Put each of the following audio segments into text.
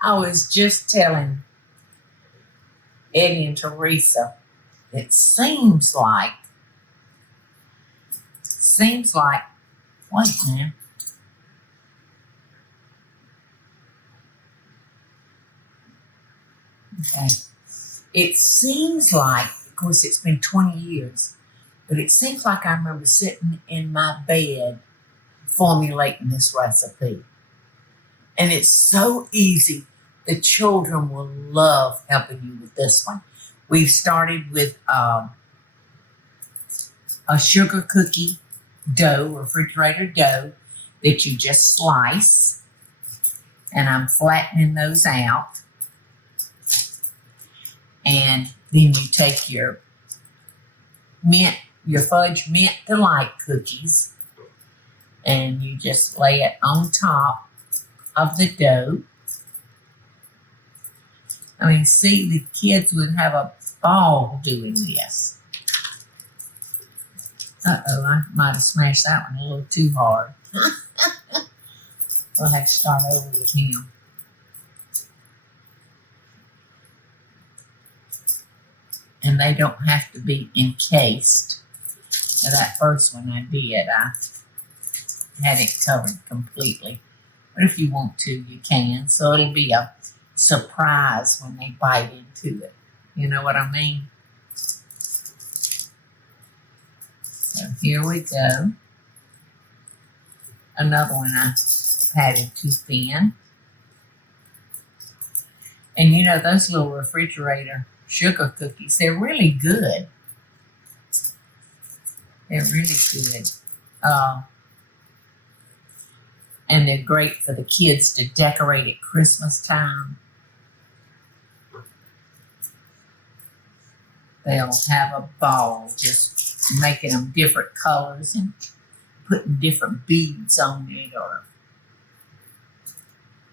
I was just telling Eddie and Teresa, it seems like, wait now. Okay. It seems like, of course, it's been 20 years, but it seems like I remember sitting in my bed formulating this recipe. And it's so easy. The children will love helping you with this one. We've started with a sugar cookie dough, refrigerator dough, that you just slice. And I'm flattening those out. And then you take your fudge mint delight cookies, and you just lay it on top of the dough. I mean, see, the kids would have a ball doing this. Uh-oh, I might have smashed that one a little too hard. We'll have to start over with him. And they don't have to be encased. Now, that first one I did, I had it covered completely. But if you want to, you can. So it'll be a surprise when they bite into it. You know what I mean? So here we go. Another one I patted too thin. And you know, those little refrigerator sugar cookies, they're really good. They're really good. And they're great for the kids to decorate at Christmas time. They'll have a ball just making them different colors and putting different beads on it.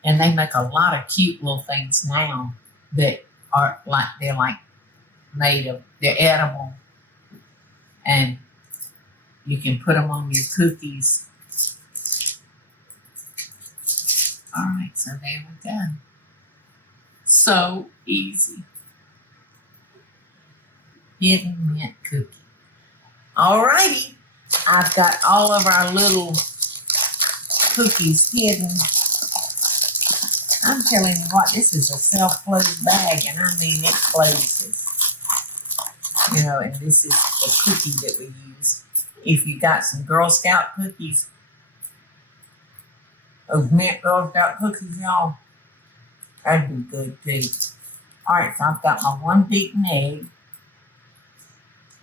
And they make a lot of cute little things now that are like, they're like made of, they're edible. And you can put them on your cookies. All right, so there we go. So easy. Hidden mint cookie. All righty, I've got all of our little cookies hidden. I'm telling you what, this is a self-closed bag, and I mean it closes. You know, and this is the cookie that we use. If you got some Girl Scout cookies, those mint Girl Scout cookies, y'all, that'd be good too. All right, so I've got my one beaten egg.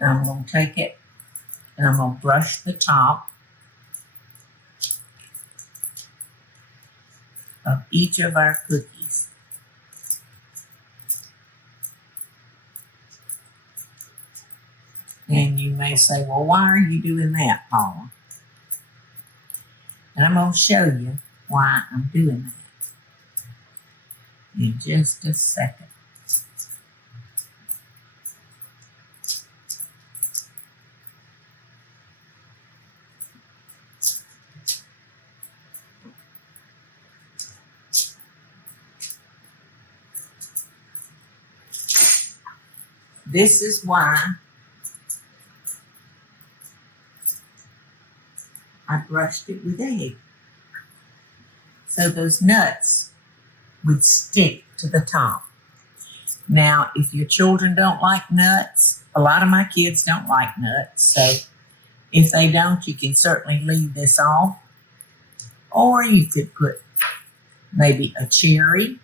And I'm going to take it and I'm going to brush the top of each of our cookies. And you may say, well, why are you doing that, Paula? And I'm going to show you why I'm doing that in just a second. This is why I brushed it with egg. So those nuts would stick to the top. Now, if your children don't like nuts, a lot of my kids don't like nuts. So if they don't, you can certainly leave this off. Or you could put maybe a cherry,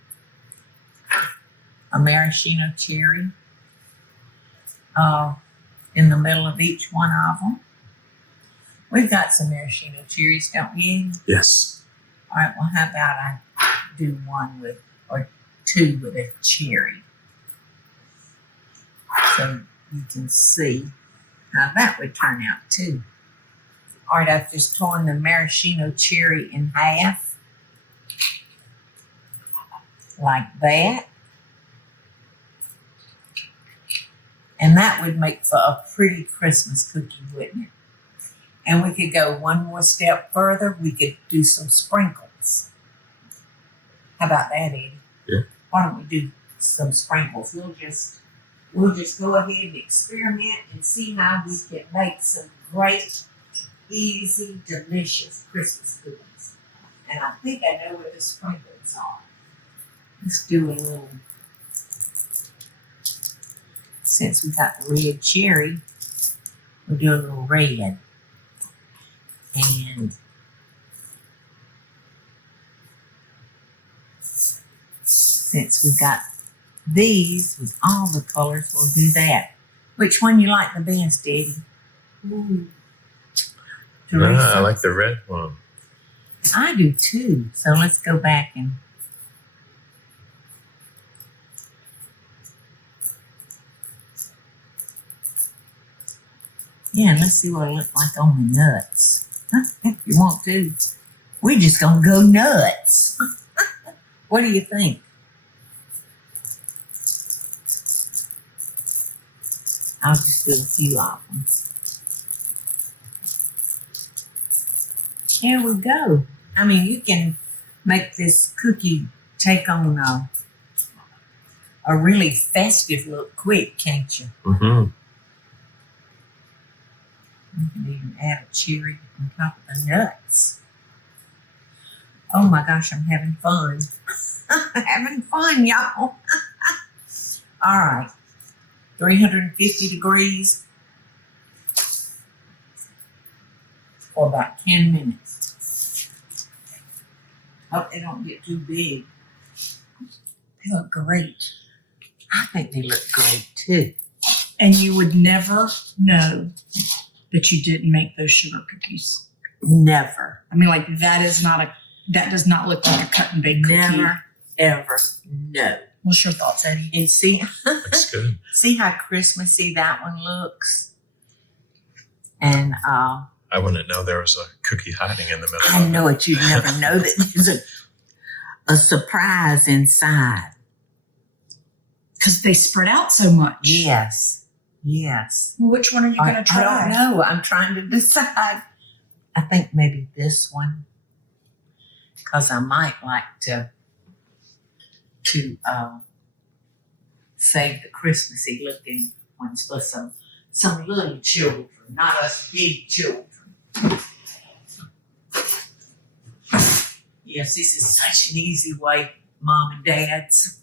a maraschino cherry, in the middle of each one of them. We've got some maraschino cherries, don't we? Yes. All right, well, how about I do one with, or two with a cherry. So you can see how that would turn out too. All right, I've just torn the maraschino cherry in half, like that. And that would make for a pretty Christmas cookie, wouldn't it? And we could go one more step further. We could do some sprinkles. How about that, Eddie? Yeah. Why don't we do some sprinkles? We'll just go ahead and experiment and see how we can make some great, easy, delicious Christmas cookies. And I think I know where the sprinkles are. Let's do a little, since we got the red cherry, we'll do a little red. And since we got these with all the colors, we'll do that. Which one you like the best, Eddie? Ooh. Teresa? I like the red one. I do too. So let's go back and let's see what it looks like on the nuts. If you want to. We're just gonna go nuts. What do you think? I'll just do a few of them. There we go. I mean, you can make this cookie take on a really festive look quick, can't you? Mm-hmm. You can even add a cherry on top of the nuts. Oh my gosh, I'm having fun. Having fun, y'all. All right. 350 degrees for about 10 minutes. Hope they don't get too big. They look great. I think they look great too. And you would never know that you didn't make those sugar cookies. Never. I mean, like that does not look like a cut and bake cookie. Never, ever, no. What's your thoughts, Eddie? And see, Looks good. see how Christmassy that one looks? And I wouldn't know there was a cookie hiding in the middle I of it. know it. You'd never know that there's a surprise inside. Because they spread out so much. Yes. Yes. Well, which one are you going to try? I don't know. I'm trying to decide. I think maybe this one. Because I might like to save the Christmassy looking ones for some little children, not us big children. Yes, this is such an easy way, mom and dads,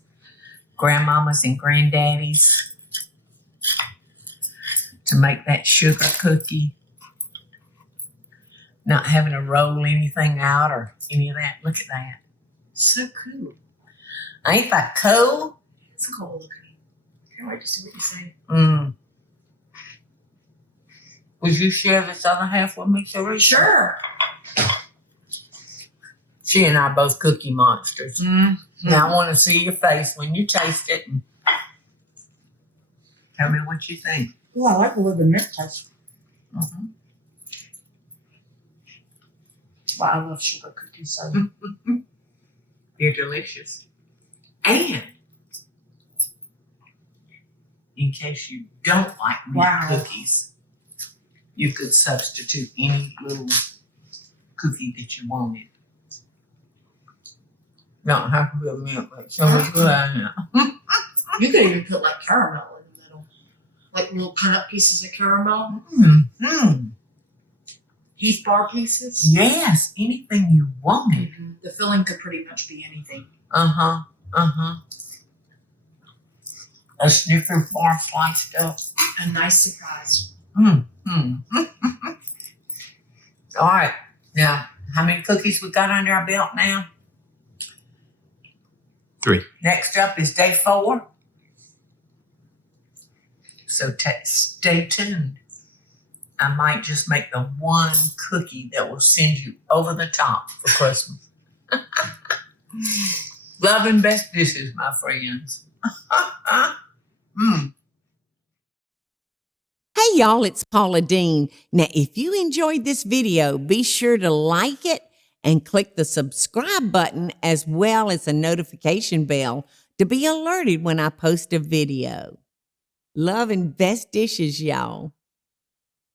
grandmamas and granddaddies, to make that sugar cookie. Not having to roll anything out or any of that. Look at that. So cool. Ain't that cool? It's a cool looking. Can't wait to see what you say. Would you share this other half with me, Teresa? Sure. She and I both cookie monsters. Mm-hmm. Now I want to see your face when you taste it. And tell me what you think. Oh, I like the way the mint tastes. Mm-hmm. Well, I love sugar cookies, so. They're delicious. And in case you don't like mint cookies, you could substitute any little cookie that you wanted. Don't have to be a mint, but so good I know. You could even put like caramel in the middle. Like little cut up pieces of caramel. Mm-hmm. Heath bar pieces. Yes, anything you wanted. Mm-hmm. The filling could pretty much be anything. Uh-huh, uh-huh. A Snickers bar sliced up. A nice surprise. Mm-hmm. All right, now, how many cookies we got under our belt now? 3. Next up is day 4. So stay tuned. I might just make the one cookie that will send you over the top for Christmas. Love and best dishes, my friends. Hey y'all, it's Paula Deen. Now, if you enjoyed this video, be sure to like it and click the subscribe button as well as the notification bell to be alerted when I post a video. Love and best dishes, y'all.